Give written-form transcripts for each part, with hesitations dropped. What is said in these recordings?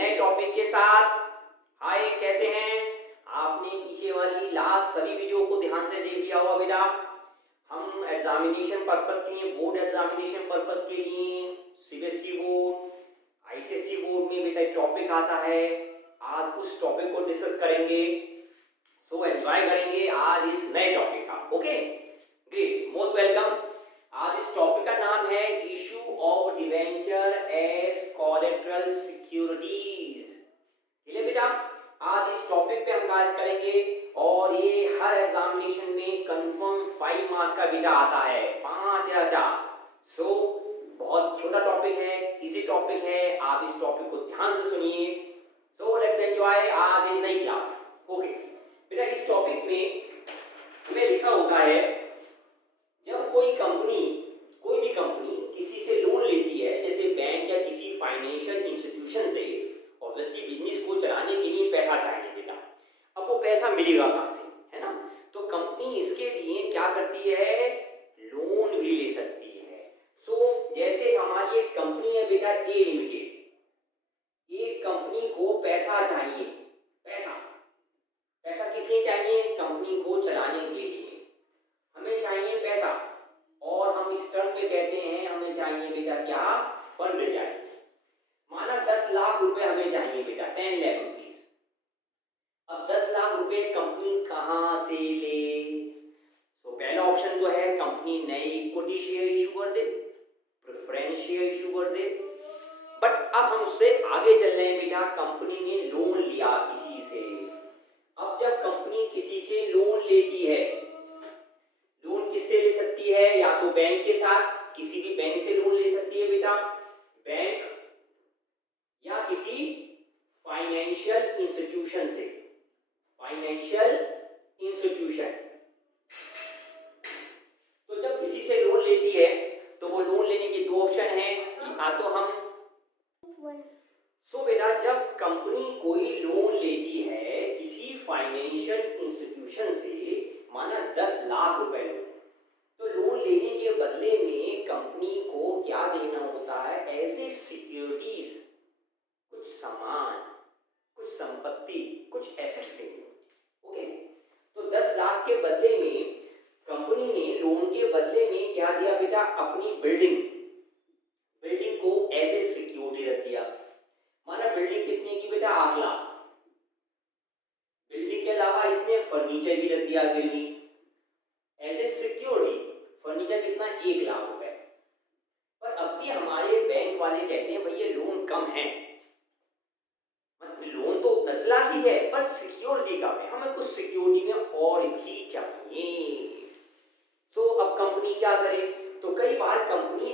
नए टॉपिक के साथ। हाय, कैसे हैं? आपने पीछे वाली लास्ट सभी वीडियो को ध्यान से देख लिया होगा बेटा। हम एग्जामिनेशन पर्पस के लिए, बोर्ड एग्जामिनेशन पर्पस के लिए सीबीएसई बोर्ड, आईसीएसई बोर्ड में बेटा एक टॉपिक आता है। आज उस टॉपिक को डिस्कस करेंगे, सो एंजॉय करेंगे आज इस नए टॉपिक का। Okay, great, most welcome. आज इस टॉपिक का नाम है issue of debenture as collateral securities. चलिए बेटा, आज इस टॉपिक पे हम बात करेंगे और ये हर एग्जामिनेशन में कंफर्म 5 मार्क्स का बेटा आता है, 5 या 4। सो बहुत छोटा टॉपिक है, इजी टॉपिक है, आप इस टॉपिक को ध्यान से सुनिए। सो लेट्स एंजॉय आज एक नई क्लास। ओके बेटा, इस टॉपिक में लिखा होता है जब कोई भी कंपनी किसी से लोन लेती है, जैसे बैंक या किसी फाइनेंशियल इंस्टीट्यूशन से, ऑब्वियसली बिजनेस को चलाने के लिए पैसा चाहिए बेटा। अब वो पैसा मिलेगा कहाँ से, है ना? तो कंपनी इसके लिए क्या करती है, लोन भी ले सकती है। सो जैसे हमारी एक कंपनी है बेटा ए लिमिटेड, एक कंपनी को पैसा चाहिए। पैसा किस लिए चाहिए? कंपनी को चलाने के लिए हमें चाहिए पैसा, और हम इस टर्म में कहते हैं हमें चाहिए बेटा क्या, फंड चाहिए। माना 10 लाख रुपए हमें चाहिए बेटा, 10 लाख रुपीज। अब 10 लाख रुपए कंपनी कहां से ले? तो पहला ऑप्शन तो है कंपनी नई इक्विटी शेयर इशू कर दे, प्रेफरेंस शेयर इशू कर दे। बट अब हम उससे आगे चल रहे हैं बेटा, कंपनी ने लोन लिया किसी से। अब जब कंपनी किसी से लोन लेती है, लोन किससे ले सकती है? या तो बैंक के साथ, किसी भी बैंक से लोन ले सकती है बेटा, बैंक, या किसी फाइनेंशियल इंस्टीट्यूशन से, फाइनेंशियल इंस्टीट्यूशन। तो जब किसी से लोन लेती है तो वो लोन लेने के 2 ऑप्शन हैं, या तो हम बेटा जब कंपनी कोई लोन लेती है किसी फाइनेंशियल इंस्टीट्यूशन से, माना 10 लाख रुपए लोन, तो लोन लेने के बदले में कंपनी को क्या देना होता है? ऐसे सिक्योरिटीज, कुछ सामान, कुछ संपत्ति, कुछ एसेट्स देनी होती। ओके, तो 10 लाख के बदले में कंपनी ने लोन के बदले में क्या दिया बेटा? अपनी बिल्डिंग को एज ए सिक्योरिटी रख दिया। माना बिल्डिंग कितने की बेटा? 8 लाख। बिल्डिंग के अलावा इसने फर्नीचर भी रख दिया गिरवी एज ए सिक्योरिटी। फर्नीचर कितना? 1 लाख रुपए। पर अब भी हमारे बैंक वाले कहते हैं भैया लोन कम है, लोन तो 10 लाख ही है पर सिक्योरिटी कम है, हमें कुछ सिक्योरिटी में और भी चाहिए। सो अब कंपनी क्या करे? तो कई बार company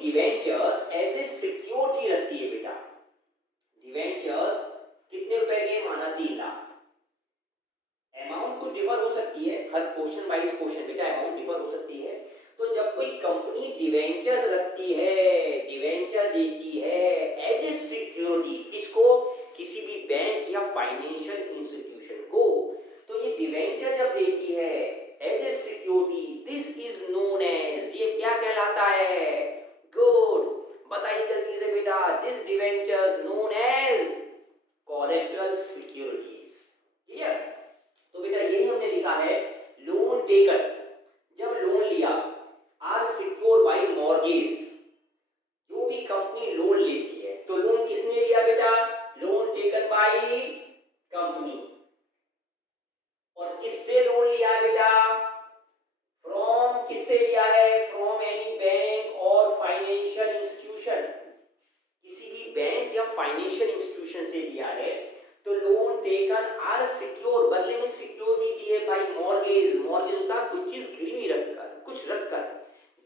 debentures as a security रखती है बेटा। डिवेंचर्स कितने रुपए के? माना 3 लाख। अमाउंट कुछ डिफर हो सकती है, हर क्वेश्चन वाइज क्वेश्चन बेटा अमाउंट डिफर हो सकती है। तो जब कोई कंपनी डिवेंचर्स रखती है, डिवेंचर देती है एज ए सिक्योरिटी, किसको? किसी भी बैंक या फाइनेंशियल इंस्टीट्यूशन को, तो ये डिवेंचर जब देती है as a security, this is known as, ये क्या कहलाता है? गुड, बताइए जल्दी से बेटा। This debentures known as collateral securities. Clear? तो बेटा यही हमने लिखा है, लोन टेकन, जब लोन लिया, आर सिक्योर बाय मॉर्गेज। जो भी कंपनी लोन लेती है, तो लोन किसने लिया बेटा? Loan taken by company. और किससे लोन लिया है बेटा? फ्रॉम, किससे लिया है? फ्रॉम एनी बैंक और फाइनेंशियल इंस्टीट्यूशन। किसी भी बैंक या फाइनेंशियल इंस्टीट्यूशन से लिया है, तो लोन टेकन आर सिक्योर, बदले में सिक्योरिटी दी है बाय मॉर्गेज। मॉर्गेज होता है कुछ चीज गिरवी रखकर, कुछ रखकर।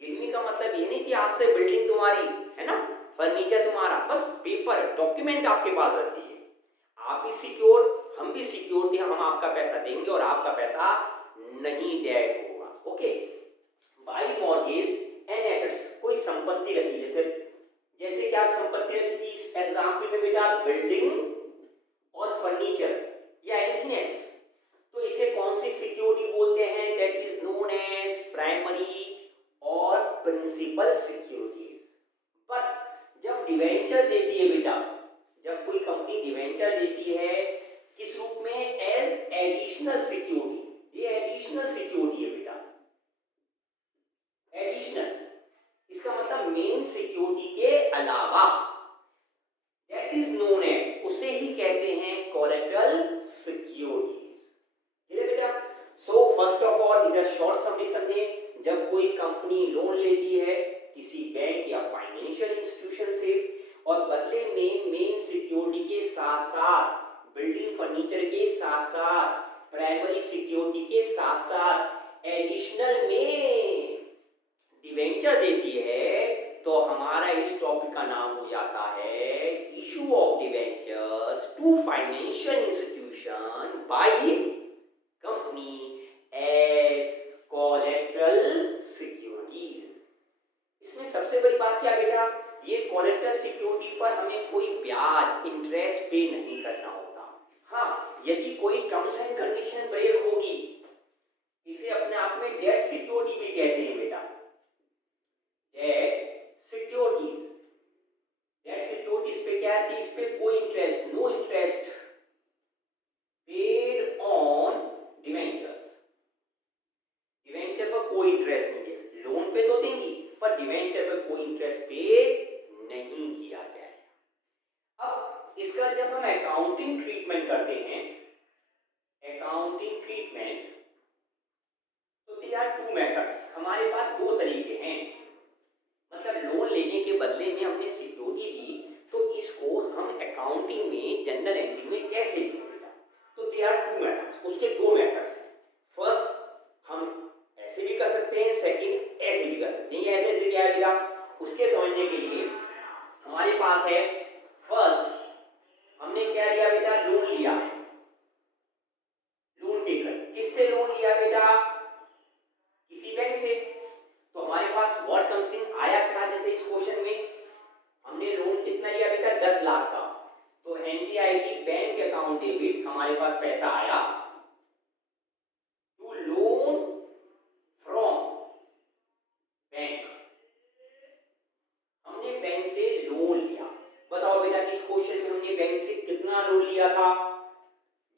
गिरवी का मतलब ये नहीं कि आज से बिल्डिंग तुम्हारी है ना, फर्नीचर तुम्हारा, बस पेपर डॉक्यूमेंट आपके पास रहती है। आप भी सिक्योर, हम भी सिक्योर थे, हम आपका पैसा देंगे और आपका पैसा नहीं डेड होगा। Okay, by mortgage and assets, कोई संपत्ति रखी, जैसे क्या संपत्ति रखी थी इस एग्जांपल में बेटा? बिल्डिंग और फर्नीचर या एनीथिंग एल्स। तो इसे कौन सी सिक्योरिटी बोलते हैं? That is known as primary और प्रिंसिपल सिक्योरिटीज। बट जब डिवेंचर देती है बेटा, जब कोई कंपनी डिवेंचर देती है किस रूप में, एज एडिशनल सिक्योरिटी, ये एडिशनल सिक्योरिटी है बेटा, एडिशनल, इसका मतलब मेन सिक्योरिटी के अलावा, दैट इज नोन एज, उसे ही कहते हैं कोलैटरल सिक्योरिटीज। ठीक है बेटा। So first of all is a short summary समझे, जब कोई कंपनी लोन लेती है किसी बैंक या फाइनेंशियल इंस्टीट्यूशन से और बदले में मेन सिक्योरिटी के साथ साथ बिल्डिंग फर्नीचर के साथ साथ प्राइमरी सिक्योरिटी के साथ साथ एडिशनल में डिवेंचर देती है, तो हमारा इस टॉपिक का नाम हो जाता है issue of debentures to financial institution by company as collateral securities. इसमें सबसे बड़ी बात क्या बेटा, ये कोलैटरल सिक्योरिटी पर हमें कोई ब्याज इंटरेस्ट पे नहीं करना होता। हाँ, यदि कोई टर्म्स एंड कंडीशन ब्रेक होगी, इसे अपने आप में डेट सिक्योरिटी भी कहते हैं बेटा, डेट सिक्योरिटीज। डेट सिक्योरिटीज पे क्या है, इस पे कोई interest, no interest paid on debentures, debenture पर कोई इंटरेस्ट नहीं है, लोन पे तो देंगी पर डिवेंचर पर कोई इंटरेस्ट पे नहीं किया जाए। अब इसका जब हम अकाउंटिंग ट्रीटमेंट करते हैं, अकाउंटिंग ट्रीटमेंट, तो देयर आर टू मेथड्स, हमारे पास दो तरीके हैं। मतलब लोन लेने के बदले में हमने सिक्योरिटी दी, तो इसको हम अकाउंटिंग में जनरल एंट्री में कैसे देंगे, तो देयर आर टू मेथड्स, उसके दो मेथड्स हैं। फर्स्ट हम ऐसे भी कर सकते हैं, सेकंड ऐसे भी कर सकते हैं। ये ऐसे क्या है बेटा, उसके समझने के लिए हमारे पास है, फर्स्ट हमने क्या लिया बेटा, लोन लिया, लोन टेकर, किससे लोन लिया बेटा, किसी बैंक से, तो हमारे पास व्हाट कम्स इन आया था, जैसे इस क्वेश्चन में हमने लोन कितना लिया बेटा, 10 लाख का, तो एंट्री आएगी बैंक अकाउंट डेबिट, हमारे पास पैसा आया टू लोन फ्रॉम बैंक, हमने बैंक से लोन लिया। बताओ बेटा इस क्वेश्चन में हमने बैंक से कितना लोन लिया था,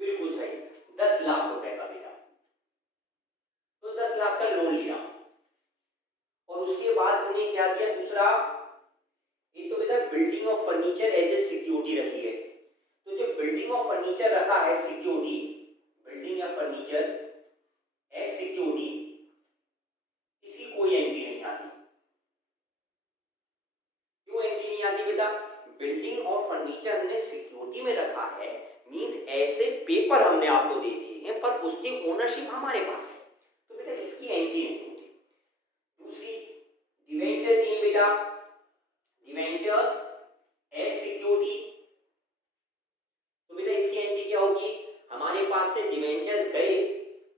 बिल्कुल सही 10 लाख रुपए का बेटा, तो 10 लाख का लोन लिया। और उसके बाद हमने क्या दिया दूसरा, ये तो बेटा building of furniture as a security रखी है, तो जो बिल्डिंग ऑफ फर्नीचर रखा है सिक्योरिटी, बिल्डिंग या फर्नीचर एज सिक्योरिटी, इसकी कोई एंट्री नहीं आती। क्यों एंट्री नहीं आती बेटा, बिल्डिंग ऑफ फर्नीचर हमने सिक्योरिटी में रखा है, मींस ऐसे पेपर हमने आपको दे दिए हैं पर उसकी ओनरशिप हमारे पास है, तो बेटा इसकी एंट्री नहीं होती। दूसरी डिवेंचर दिए बेटा, डिवेंचर्स एज सिक्योरिटी, तो बेटा इसकी एंट्री क्या होगी, हमारे पास से डिवेंचर्स गए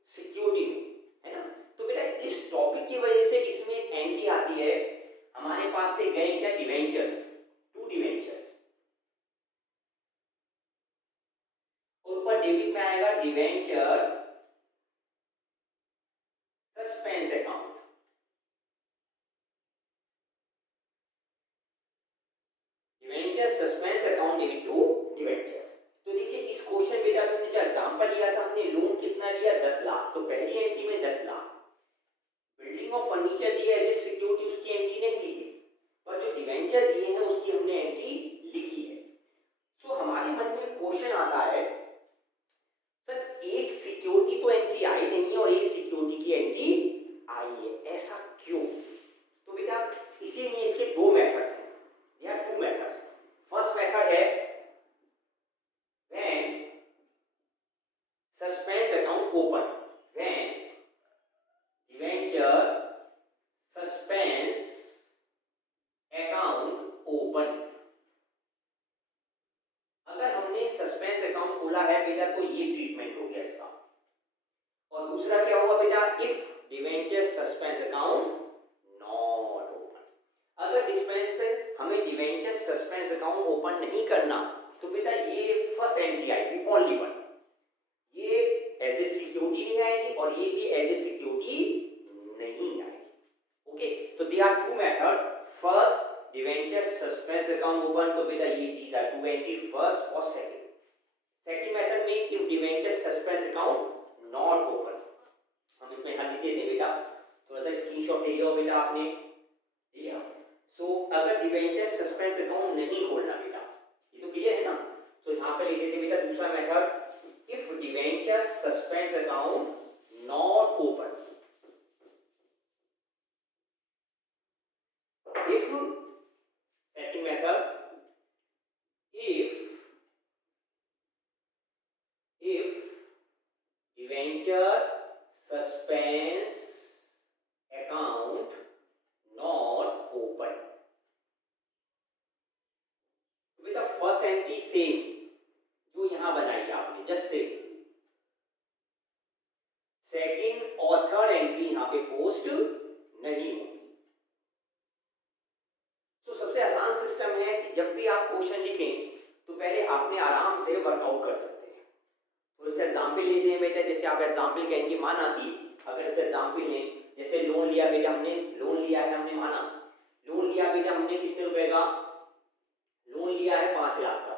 सिक्योरिटी में, है ना, तो बेटा इस टॉपिक की वजह से इसमें एंट्री आती है, हमारे पास से गए क्या, डिवेंचर्स, टू डिवेंचर्स, और ऊपर डेबिट में आएगा debenture suspense account, debenture suspense account debit to debentures. तो देखिए इस क्वेश्चन बेटा में हमने जो एग्जांपल लिया था, हमने लोन कितना लिया, 10 लाख, तो पहली एंट्री में 10 लाख, बिल्डिंग ऑफ फर्नीचर दिया एज ए सिक्योरिटी, उसकी एंट्री नहीं लिखी, पर जो डिवेंचर दिए हैं उसकी हमने एंट्री लिखी है। सो हमारे मन में क्वेश्चन आता है, सर एक सिक्योरिटी तो एंट्री आई नहीं है और एक सिक्योरिटी की एंट्री आई है, ऐसा क्यों? तो बेटा इसीलिए इसके दो मेथड्स हैं, there are two methods. First method है when suspense account open, when debenture suspense account open, अगर हमने सस्पेंस अकाउंट खोला है बेटा तो ये ट्रीटमेंट हो गया इसका। और दूसरा क्या हुआ बेटा, if debenture suspense account not open, अगर डिस्पेंसर हमें डिवेंचर सस्पेंस अकाउंट ओपन नहीं करना, तो बेटा ये फर्स्ट एंट्री आएगी ओनली वन, ये एज ए सिक्योरिटी नहीं आएगी और ये भी एज ए सिक्योरिटी नहीं आएगी। ओके, तो they are two method, first debenture suspense suspense account open, तो बेटा ये these are two entry, first और सेकंड मेथड में if debenture suspense account not open, हम इसमें हल देते हैं बेटा, थोड़ा सा स्क्रीनशॉट ले लिया बेटा आपने, लिया। सो अगर डिवेंचर सस्पेंस अकाउंट नहीं खोलना बेटा, ये तो क्लियर है ना, तो यहाँ पे लिख देते बेटा दूसरा method, if debenture suspense account not open, if second method, if debenture suspense account not open, with the first entry same जो यहां बनाई आपने जस्ट से, सेकंड और थर्ड एंट्री यहां पे पोस्ट नहीं होगी। सबसे आसान सिस्टम है कि जब भी आप क्वेश्चन लिखें तो पहले आपने आराम से वर्कआउट कर सकते हैं। तो इसे एग्जाम्पल लेते हैं बेटा, जैसे आप एग्जाम्पल कहेंगे, माना कि अगर इसे एग्जाम्पल लें, जैसे लोन लिया बेटा हमने, लोन लिया है हमने, माना लोन लिया बेटा हमने कितने रुपए का, लोन लिया है 5 लाख का,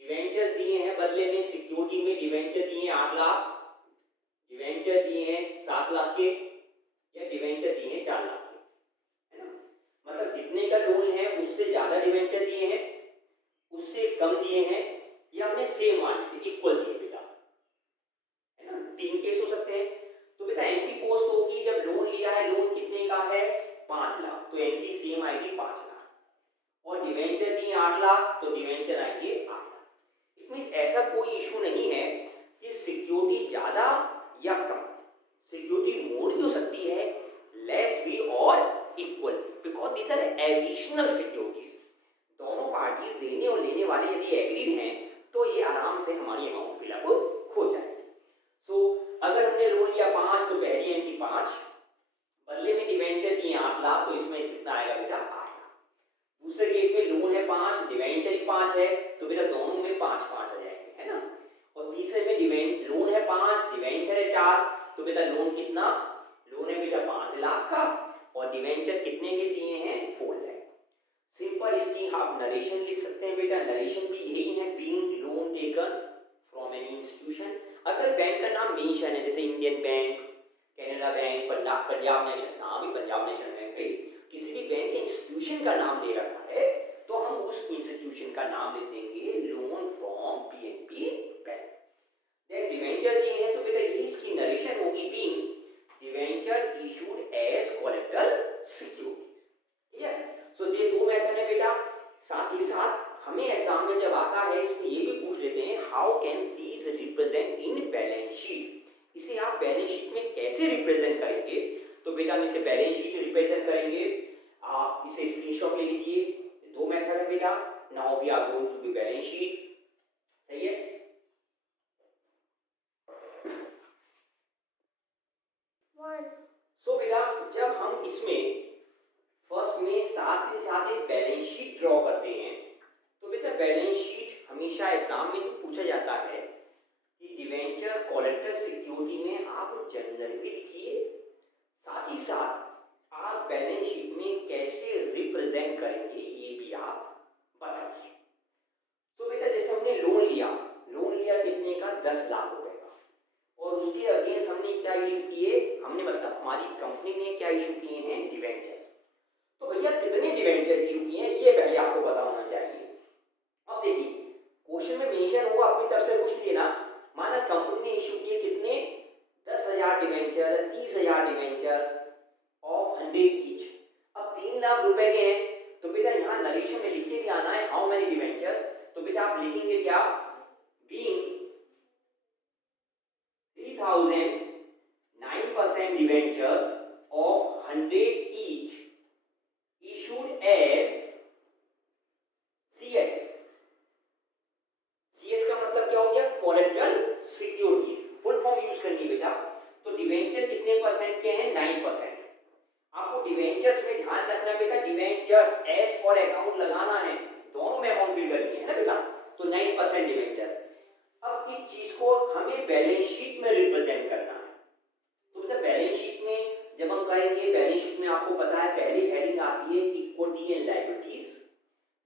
डिवेंचर्स दिए हैं बदले में, सिक्योरिटी में डिवेंचर दिए हैं 8 लाख, डिवेंचर दिए हैं 7 लाख के, या डिवेंचर दिए हैं 4 लाख, मतलब जितने का लोन है उससे ज्यादा डिवेंचर दिए हैं, उससे कम दिए हैं, ये हमने सेम मान लिए, इक्वल दिए बेटा, है ना। 3 केस हो सकते हैं। तो बेटा एंट्री पोस्ट होगी जब लोन लिया है, लोन कितने का है 5 लाख, तो एंट्री सेम आएगी 5 लाख, और डिवेंचर दिए 8 लाख, तो डिवेंचर आएंगे 8 लाख। इट मींस ऐसा कोई इशू नहीं है कि सिक्योरिटी ज्यादा या कम, सिक्योरिटी मोर भी हो सकती है, लेस भी और equal, because these are additional securities. दोनों पार्टीज देने और लेने वाले यदि एग्रीड हैं तो ये आराम से हमारी अमाउंट फिलअप हो जाएगी। सो अगर हमने लोन लिया 5, तो पहली एंट्री 5, बदले में डिवेंचर दिए 8 लाख, तो इसमें कितना आएगा बेटा 8 लाख। दूसरे केस में लोन है 5, डिवेंचर 5 है, तो बेटा दोनों में 5-5 आ जाएंगे, है ना। और तीसरे में लोन है 5, डिवेंचर है 4, तो बेटा लोन कितना, लोन है बेटा 5 लाख का, और डिवेंचर कितने के दिए हैं 4 लाख। सिंपल इसकी आप नरेशन लिख सकते हैं बेटा, नरेशन भी यही है, being loan taken from an institution. अगर बैंक का नाम मेंशन है, जैसे Indian bank, Canara bank, Punjab national, हाँ भी पंजाब नेशनल बैंक है, किसी भी बैंक के इंस्टीट्यूशन का नाम दे रखा है, तो हम उस इंस्टीट्यूशन का नाम लिख देंगे loan from PNB bank. Then debenture दिए हैं, तो बेटा ये इसकी नरेशन होगी, being debenture issued as collateral securities, ठीक है। सो ये 2 मेथड है बेटा। साथ ही साथ हमें एग्जाम में जब आता है इसमें ये भी पूछ लेते हैं, how can these represent in balance sheet, इसे आप बैलेंस शीट में कैसे रिप्रेजेंट करेंगे, तो बेटा हम इसे बैलेंस शीट में रिप्रेजेंट करेंगे, आप इसे स्क्रीनशॉट ले लीजिए। 2 मेथड है बेटा, now we are going to be balance sheet, सही है। सो बेटा जब हम इसमें फर्स्ट में साथ ही साथ एक बैलेंस शीट ड्रॉ करते हैं, तो बेटा बैलेंस शीट हमेशा एग्जाम में जो पूछा जाता है कि डिवेंचर कोलेटरल सिक्योरिटी में आप जनरल भी लिखिए, साथ ही साथ आप बैलेंस शीट में कैसे रिप्रेजेंट करेंगे ये भी आप बताइए। तो बेटा जैसे हमने लोन लिया कितने का 10 लाख रुपए का, और उसके अगेंस्ट हमने क्या इशू किए, हमने मतलब हमारी कंपनी ने क्या इशू किए हैं डिवेंचर्स। तो भैया कितने डिवेंचर इशू किए हैं ये पहले आपको पता होना चाहिए। अब देखिए क्वेश्चन में मेंशन होगा, अपनी तरफ से पूछ लेना, माना कंपनी ने इशू किए कितने 10,000 डिवेंचर, 30,000 डिवेंचर्स ऑफ 100 ईच। अब 3 लाख रुपए के हैं, तो बेटा यहाँ नरेशन में लिख के भी आना है हाउ मेनी डिवेंचर्स, तो बेटा आप लिखेंगे क्या, being 3,000 9% debentures of 100 each issued as CS। CS का मतलब क्या हो गया, collateral securities, full form use करनी बेटा। तो डिवेंचर कितने परसेंट के हैं 9%। आपको डिवेंचर्स में ध्यान रखना बेटा, डिवेंचर्स एस और अकाउंट लगाना है, दोनों में अमाउंट फिल करनी है ना बेटा, तो 9% डिवेंचर्स। अब इस चीज को हमें बैलेंस शीट में रिप्रेजेंट करना है, तो बेटा बैलेंस शीट में जब हम कहेंगे, बैलेंस शीट में आपको पता है पहली हेडिंग आती है equity security and liabilities.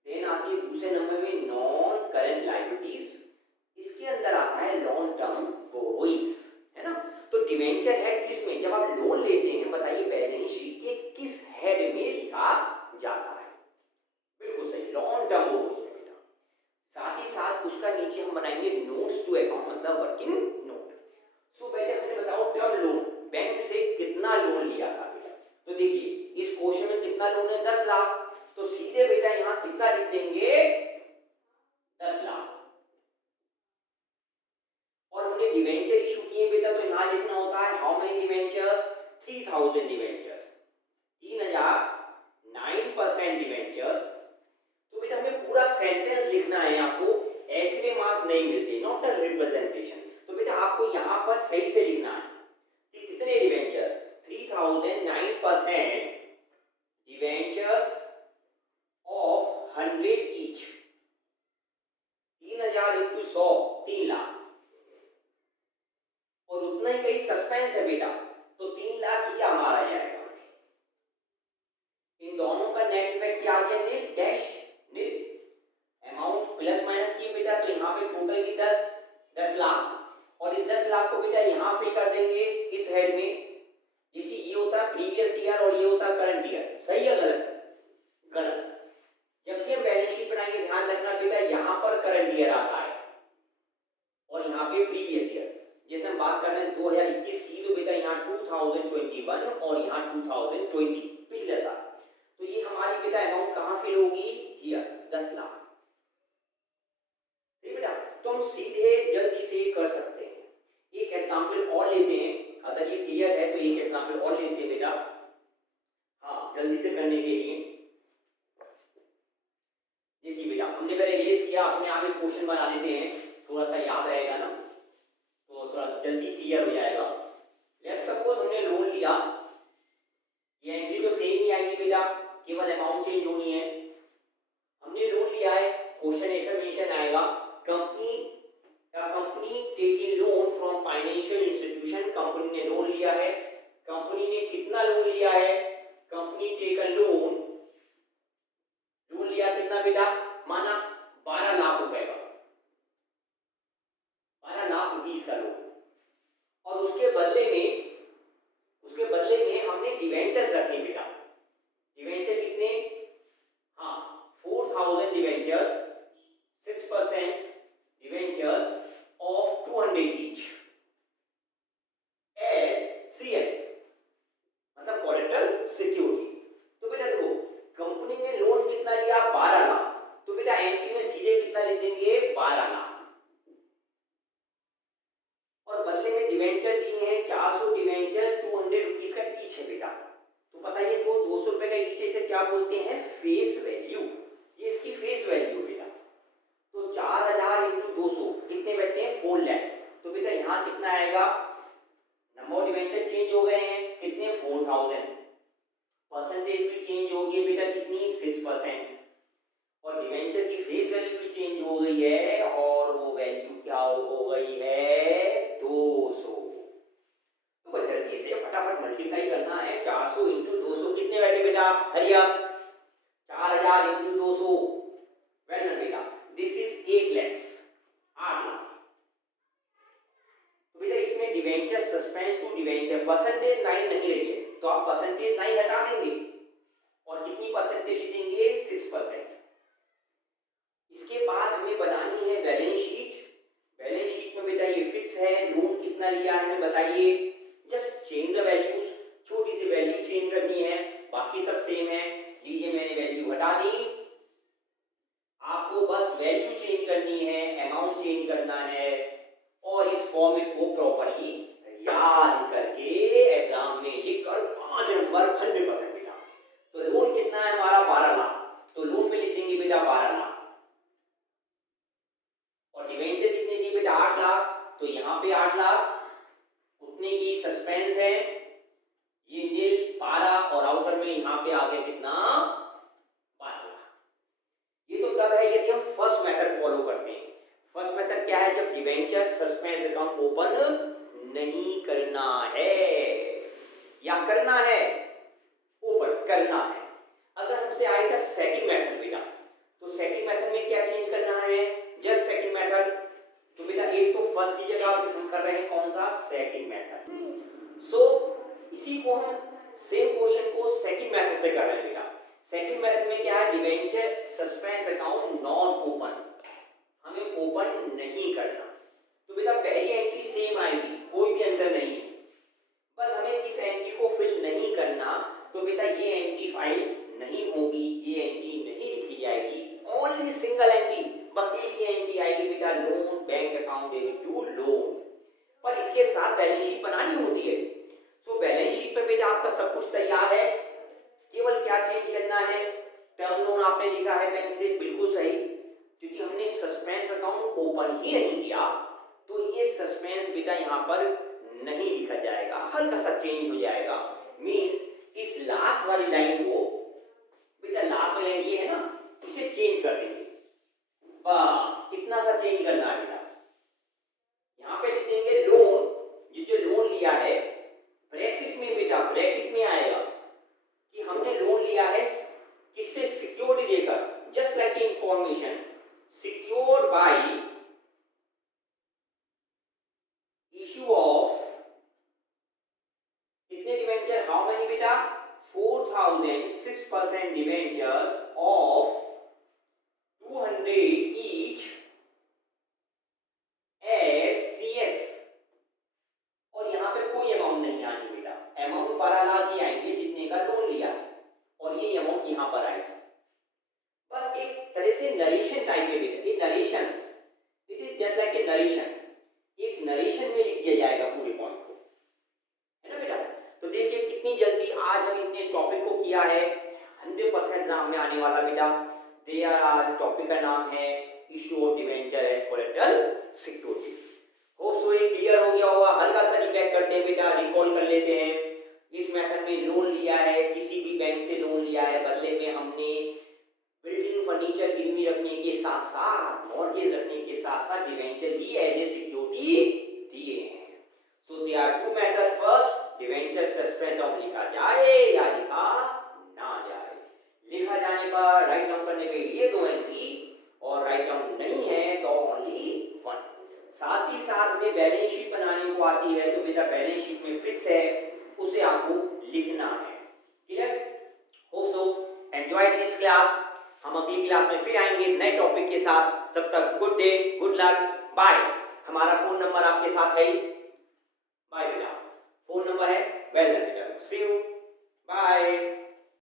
Then आती है दूसरे नंबर में नॉन करंट लायबिलिटीज। इसके अंदर आता है लॉन्ग टर्म बोरोइंग्स, है ना। तो डिवेंचर हेड किस में, जब आप लोन लेते हैं बताइए बैलेंस शीट के किस हेड में लिखा जाता है? बिल्कुल सही, लॉन्ग टर्म बोरोइंग्स में बेटा। साथ ही साथ उसका नीचे हम बनाएंगे नोट्स टू अकाउंट, मतलब वर्किंग नोट। सो बेटा हमें बताओ टर्म लोन, बैंक से कितना लोन लिया था बेटा? तो देखिए इस क्वेश्चन में कितना लोन है, 10 लाख। तो सीधे बेटा यहां कितना लिख देंगे, 10 लाख। और हमने डिवेंचर इशू किए बेटा, तो यहां लिखना होता है how many debentures, 3000 debentures, 3000 9% debentures. तो बेटा हमें पूरा सेंटेंस लिखना है, आपको ऐसे में मार्क्स नहीं मिलते, नॉट अ रिप्रेजेंटेशन। तो बेटा आपको यहां पर सही से लिखना है कि कितने debentures, 3000 9% debentures of 100 each, 3000 into 100 3 lakh. और उतना ही कहीं सस्पेंस है बेटा, तो 3 लाख ही हमारा जाएगा। इन दोनों का नेट इफेक्ट क्या आ गया, नील डैश नील। अमाउंट प्लस माइनस की बेटा, तो यहाँ पे टोटल की 10 लाख, और इस 10 लाख को बेटा यहाँ फिल कर देंगे इस हेड में। देखिए ये होता है प्रीवियस ईयर और ये होता है करंट ईयर, सही है गलत? गलत। जब भी हम बैलेंस शीट बनाएंगे ध्यान रखना बेटा, यहाँ पर करंट ईयर आता है और यहाँ पे प्रीवियस ईयर। जैसे हम बात कर रहे हैं 2021 की, तो बेटा यहाँ 2021 और यहाँ 2020 पिछले साल। तो ये हमारी बेटा अमाउंट कहाँ फिल होगी, हियर 10 लाख। ठीक बेटा, तो हम सीधे जल्दी से कर सकते हैं। एक एग्जांपल और लेते हैं, अगर ये क्लियर है तो एक एग्जांपल और लेते हैं बेटा, हाँ जल्दी से करने के लिए। देखिए बेटा हमने पहले रेस किया, अपने आप एक क्वेश्चन बना लेते हैं, थोड़ा सा याद रहेगा ना, तो थोड़ा जल्दी क्लियर हो जाएगा। लेट्स सपोज हमने लोन लिया, ये एंट्री तो सेम ही आएगी बेटा, केवल अमाउंट चेंज होनी है। हमने लोन लिया है, क्वेश्चन ऐसा मेंशन आएगा, company taking loan from financial institution. Company ने लोन लिया है, कंपनी ने कितना लोन लिया है, कंपनी टेकन लोन लिया कितना बेटा, माना 12 लाख रुपए का, 12 लाख रुपीस का लोन। और उसके बदले में हमने डिवेंचर्स रखे बेटा। डिवेंचर कितने, हाँ 4000 debentures, 6% debentures of 200 each as CS, मतलब कोलेटरल सिक्योरिटी। तो बेटा देखो कंपनी ने लोन कितना लिया, 12 लाख, तो बेटा एनपी में सीधे कितना लिख देंगे, 12 लाख। और बदले में डिवेंचर दिए हैं 400 डिवेंचर, 200 रुपीस का ईच है बेटा। तो बताइए वो 200 रुपए का ईच, इसे क्या बोलते हैं, फेस वैल्यू। ये इसकी फेस वैल्यू बेटा। तो 4000 इंटू 200 कितने बैठते हैं, 4 लाख। तो बेटा यहाँ कितना आएगा, नंबर ऑफ डिवेंचर चेंज हो गए हैं कितने, 4000, परसेंटेज भी चेंज हो गई बेटा कितनी, 6%, और डिवेंचर की फेस वैल्यू भी चेंज हो गई है, और वो वैल्यू क्या हो गई है, 200। तो जल्दी से फटाफट मल्टीप्लाई करना है, 400 इंटू 200 कितने बैठे बेटा, हरिया 4000 इंटू 200, वेल डन बेटा, दिस इज 8 लाख, 8 लाख। तो बेटा इसमें debenture suspend to debenture percentage 9 नहीं रही है, तो आप परसेंटेज 9 हटा देंगे और कितनी परसेंटेज लिख देंगे, 6%। इसके बाद हमें बनानी है बैलेंस शीट। बैलेंस शीट में बेटा ये फिक्स है, लोन कितना लिया है हमें बताइए, जस्ट चेंज द वैल्यूज, छोटी सी वैल्यू चेंज करनी है, बाकी सब सेम है। लीजिए मैंने वैल्यू हटा दी, आपको बस वैल्यू चेंज करनी है, अमाउंट चेंज करना है, और इस फॉर्मेट को प्रॉपर्ली याद करके एग्जाम में लिखकर 5 नंबर 100% बेटा। तो लोन कितना है हमारा, 12 लाख, तो लोन में लिख देंगे बेटा 12 लाख, और डिवेंचर कितने दिए बेटा, 8 लाख, तो यहाँ पे 8 लाख, उतने की सस्पेंस है, ये नील 12, और आउटर में यहाँ पे आ गया कितना, 12 लाख। ये तो तब है यदि हम फर्स्ट मेथड फॉलो करते हैं। फर्स्ट मेथड क्या है, जब डिवेंचर सस्पेंस अकाउंट ओपन नहीं करना है, या करना है, ओपन करना है। अगर हमसे आएगा सेकंड मेथड। सो इसी को हम सेम क्वेश्चन को सेकंड मेथड से कर रहे हैं बेटा। सेकंड मेथड में क्या है, debenture suspense account not open, हमें ओपन नहीं करना। तो बेटा पहली एंट्री सेम आएगी, कोई भी अंतर नहीं है, बस हमें इस एंट्री को फिल नहीं करना। तो बेटा ये एंट्री फाइल नहीं होगी, ये एंट्री नहीं लिखी जाएगी, ओनली सिंगल एंट्री, बस एक ही एंट्री आएगी बेटा, loan bank account debit to loan. पर इसके साथ बैलेंस शीट बनानी होती है। सो बैलेंस शीट पे बेटा आपका सब कुछ तैयार है, केवल क्या चेंज करना है, टर्म लोन आपने लिखा है बैंक से, बिल्कुल सही, क्योंकि हमने सस्पेंस अकाउंट ओपन ही नहीं किया, तो ये सस्पेंस बेटा यहाँ पर नहीं लिखा जाएगा, हल्का सा चेंज हो जाएगा। मींस इस लास्ट वाली लाइन को बेटा, लास्ट वाली लाइन ये है ना, इसे चेंज कर देंगे, बस इतना सा चेंज करना है बेटा। यहाँ पे लिख देंगे लोन, ये जो लोन लिया है ब्रैकेट में बेटा, ब्रैकेट में आएगा कि हमने लोन लिया है किससे, सिक्योरिटी देकर, just like information secured by issue of कितने डिवेंचर, हाउ मेनी बेटा, 4006% debentures of 200 each as CS। और यहाँ पे कोई अमाउंट नहीं आनी बेटा, अमाउंट 12 लाख ही आएंगे जितने का लोन लिया है, और ये अमाउंट यहाँ पर आएगी। बस एक तरह से नरेशन टाइप में बेटा, ये narrations, it is just like a narration, एक नरेशन में लिख दिया जाएगा पूरे पॉइंट को, है ना बेटा। तो देखिए कितनी जल्दी आज हम इसने इस टॉपिक को किया है, 100% एग्जाम में आने वाला बेटा। देयर टॉपिक का नाम है issue of debenture as collateral security. Hope so ये क्लियर हो गया होगा। हल्का सा रिकैप करते हैं बेटा, रिकॉल कर लेते हैं। इस मेथड में लोन लिया है, किसी भी बैंक से लोन लिया है, बदले में हमने बिल्डिंग फर्नीचर गिरवी रखने के साथ साथ, मॉर्गेज रखने के साथ साथ डिवेंचर भी एज ए सिक्योरिटी दिए हैं। So there are two method, first debenture suspense account लिखा जाए या लिखा ना जाए, लिखा जाने पर राइट डाउन करने पे ये दो एंट्री, और राइट डाउन नहीं है तो ओनली वन। साथ ही साथ में बैलेंस शीट बनाने को आती है, तो बेटा बैलेंस शीट में फिक्स है, उसे आपको लिखना है। Clear? Hope so enjoy this class. हम अगली क्लास में फिर आएंगे नए टॉपिक के साथ, तब तक good day, good luck, bye. हमारा फोन नंबर आपके साथ है, बाय बेटा, फोन नंबर है, वेल डन बेटा, सी यू, बाय।